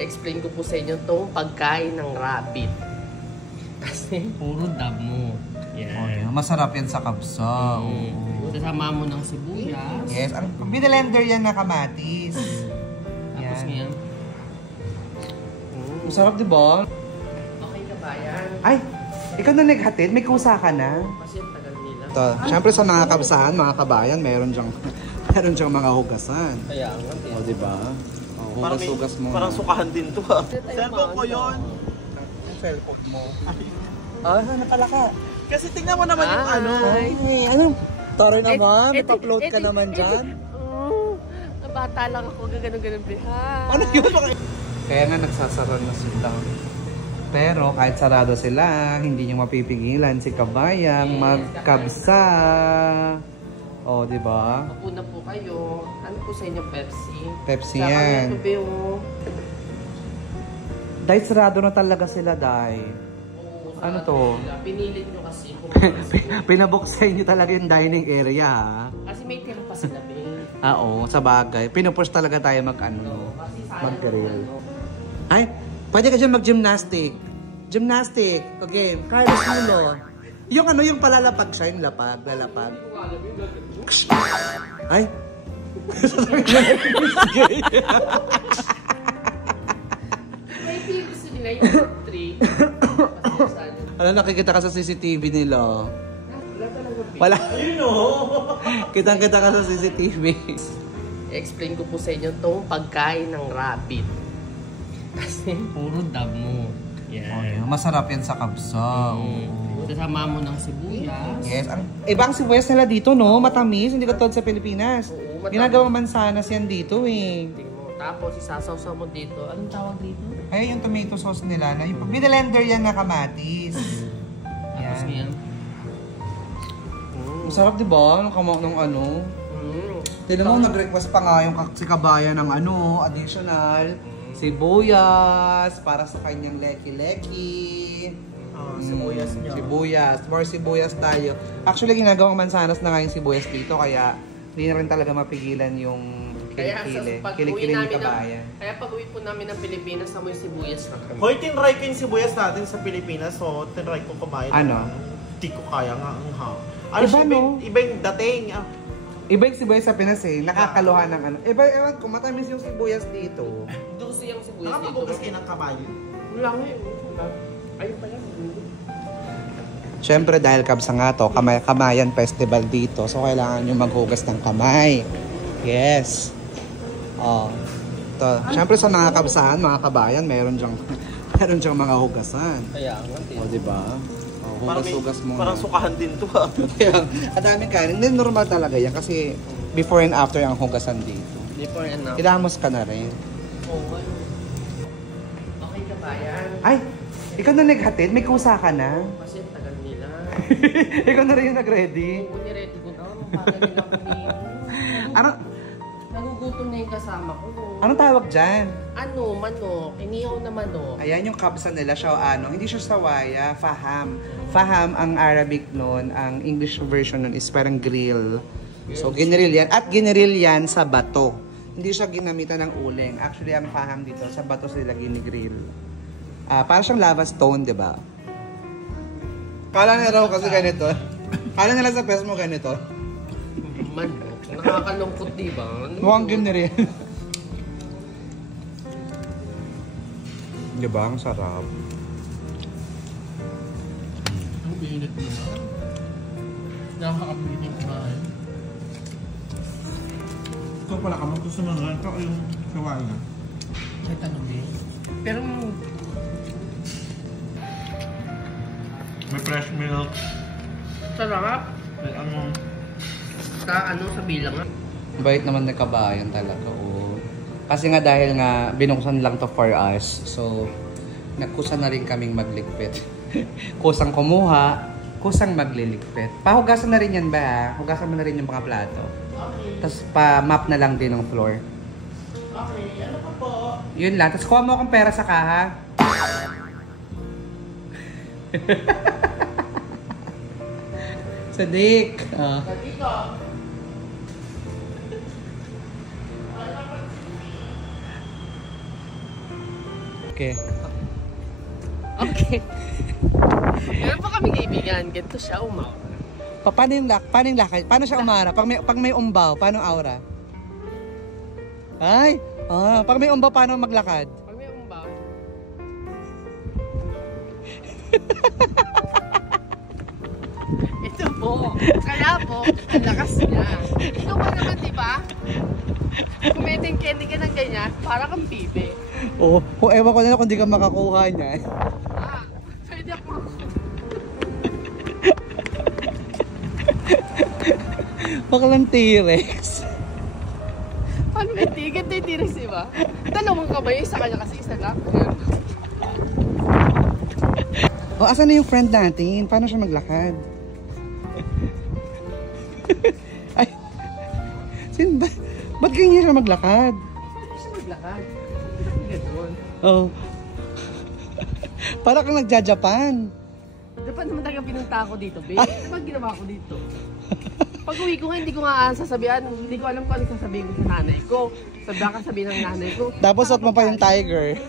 explain ko po sa inyo itong pagkain ng rabbit. Kasi puro damo. Yeah. Oh, masarap yan sa kabsa. Sasama mo ng sibuyas. Yes, ang binilender yan na kamatis. Tapos ngayon. Masarap, di ba? Okay ka ba yan? Ay, ikaw na naghatid? May kusa ka na? Kasi tagal nila. Ito, syempre sa mga kabsahan, mga kabayan, meron dyang mga hugasan. Kaya nga. O, di ba? Hugas-hugas mo. Parang sukahan din to ha. Cellphone ko yun. Ang cellphone mo. Ah, ano pala ka? Kasi tingnan mo naman yung ano. Ay, ano? Tara naman, ipag-upload ka naman dyan. Bata lang ako, gano'n-gano'n bihan. Ano yun? Kaya nga nagsasara na sila. Pero kahit sarado sila, hindi nyo mapipigilan si kabayang magkabsa. O, di ba? Ako na po kayo. Ano po sa inyo, Pepsi? Pepsi yan. Dahil sarado na talaga sila, Day. Ano to? Pinilit nyo kasi. Pinabuksan nyo talaga yung dining area, ha? Kasi may tira pa sila, Oo, sa bagay. Pinupush talaga tayo mag-grill. Ay, pwede ka dyan mag-gymnastic. Gymnastic. Okay, Carlos Mulo. Yung ano, yung palalapag siya, yung lalapag. Ay! May gusto nila yung 3. Ano, nakikita ka sa CCTV nila? Wala talaga. Wala. Kitang-kita ka sa CCTV. I-explain ko po sa inyo itong pagkain ng rabbit. Kasi puro damo. Yeah. Masarap yan sa kabsa. Sasama mo ng sibuyas. Yes. Ibang sibuyas nila dito, no? Matamis. Hindi katulad sa Pilipinas. Ginagawang mansanas yan dito, eh. Tapos isasawsaw mo dito. Anong tawag dito? Ay, yung tomato sauce nila. Yung binilender yan na kamatis. Tapos yan. Masarap, di ba? Nung ano. Tignan mo, nag-request pa nga yung si kabayan ng ano, additional sibuyas para sa kanyang leki-leki. Sibuyas niya. Sibuyas. More sibuyas tayo. Actually, ginagawang mansanas na nga yung sibuyas dito, kaya hindi na rin talaga mapigilan yung kilikili ni kabayan. Kaya pag-uwi po namin ng Pilipinas, amoy sibuyas na kami. Hoy, tinry ko yung sibuyas natin sa Pilipinas, so tinry ko kabayan. Ano? Hindi ko kaya nga ang Ano siya, no? Iba yung dating. Iba yung sibuyas sa Pinas eh. Nakakaluhan ng ano. Iba, ewan ko, matamis yung sibuyas dito. Gusto yung sibuyas dito. Nakapabukas kayo ng kabayo? Wala nga eh. Ayun pa yan. Siyempre dahil kabsa nga to, Kamayan Festival dito. So kailangan nyo maghugas ng kamay. Yes. Siyempre sa mga kabsahan, mga kabayan, meron dyang mga hugasan. Kaya nga. O, diba? Hugas-hugas mo. Parang sukahan din to ha. Ang daming kanin. Hindi normal talaga yan kasi before and after ang hugasan dito. Before and after. Ilamos ka na rin. Okay ka ba yan? Ay! Ikaw na naghatid? May kusa ka na? Kasi tagal nila. Ikaw na rin yung nag-ready? Oo, niready ko na. Bakit nila kumihin? Ano? Nagugutom na yung kasama ko. Anong tawag dyan? Ano? Manok. Inihaw na manok. Ayan yung kabsa nila siya, ano, hindi siya sawaya, faham. Faham ang Arabic nun, ang English version nun is parang grill. So, ginrill yan. At ginrill yan sa bato. Hindi siya ginamitan ng uling. Actually, ang faham dito, sa bato sila ginigrill. Parang siyang lava stone, di ba? Kala nila raw kasi ganito. Kala nila sa pes mo ganito. Manok. Nakakalungkot, di ba? Mukhang ginrill. Di ba? Ang sarap. Ang bilit mo. Nakakapiling kumain. Ito pala ka magsusunod. Ito yung kawain na. May tanong eh. Pero may fresh milk. sarap. May ano. Sa bilang nga. Bait naman na kabayan talaga. Oo. Kasi nga dahil nga binuksan lang to for us. So, nagkusa na rin kaming magligpit. Kusang kumuha, kusang magliligpit. Pahugasan na rin yan ba? Hugasan mo na rin yung mga plato. Okay. Tapos pa-map na lang din ng floor. Okay. Ano pa po? Yun lang. Tapos kuha mo akong pera sa kaha. Sadik. Dito. Okay. Okay. Meron pa kami kaibigan. Ganito siya umaura. Paano yung lakad? Paano siya umara? Pag may umbaw, paano aura? Ay, pag may umbaw, paano maglakad? Pag may umbaw. Ito po. Kaya po, ang lakas niya. Ikaw ba naman, di ba? Kumiting candy ka ng ganyan, para kang bibi. Oo. Kung ewan ko na kung di ka makakuha niya. Pwede ako. Bakalang T-Rex. Paano may ticket na yung tiris, di ba? Dalawang kamay, isa kanya kasi isa lang. O, asan na yung friend natin? Paano siya maglakad? Ay, ba't ganyan siya maglakad? Hindi siya maglakad. Ganoon. Oh. Para kang nagja-Japan. Dapat naman talaga pinunta ako dito, babe. Ano ba ginawa ko dito? Pag uwi ko nga, hindi ko nga sasabihan. Hindi ko alam kung ano sasabihin ko sa nanay ko. Sabihan ng nanay ko. Tapos suot mo pa yung tiger.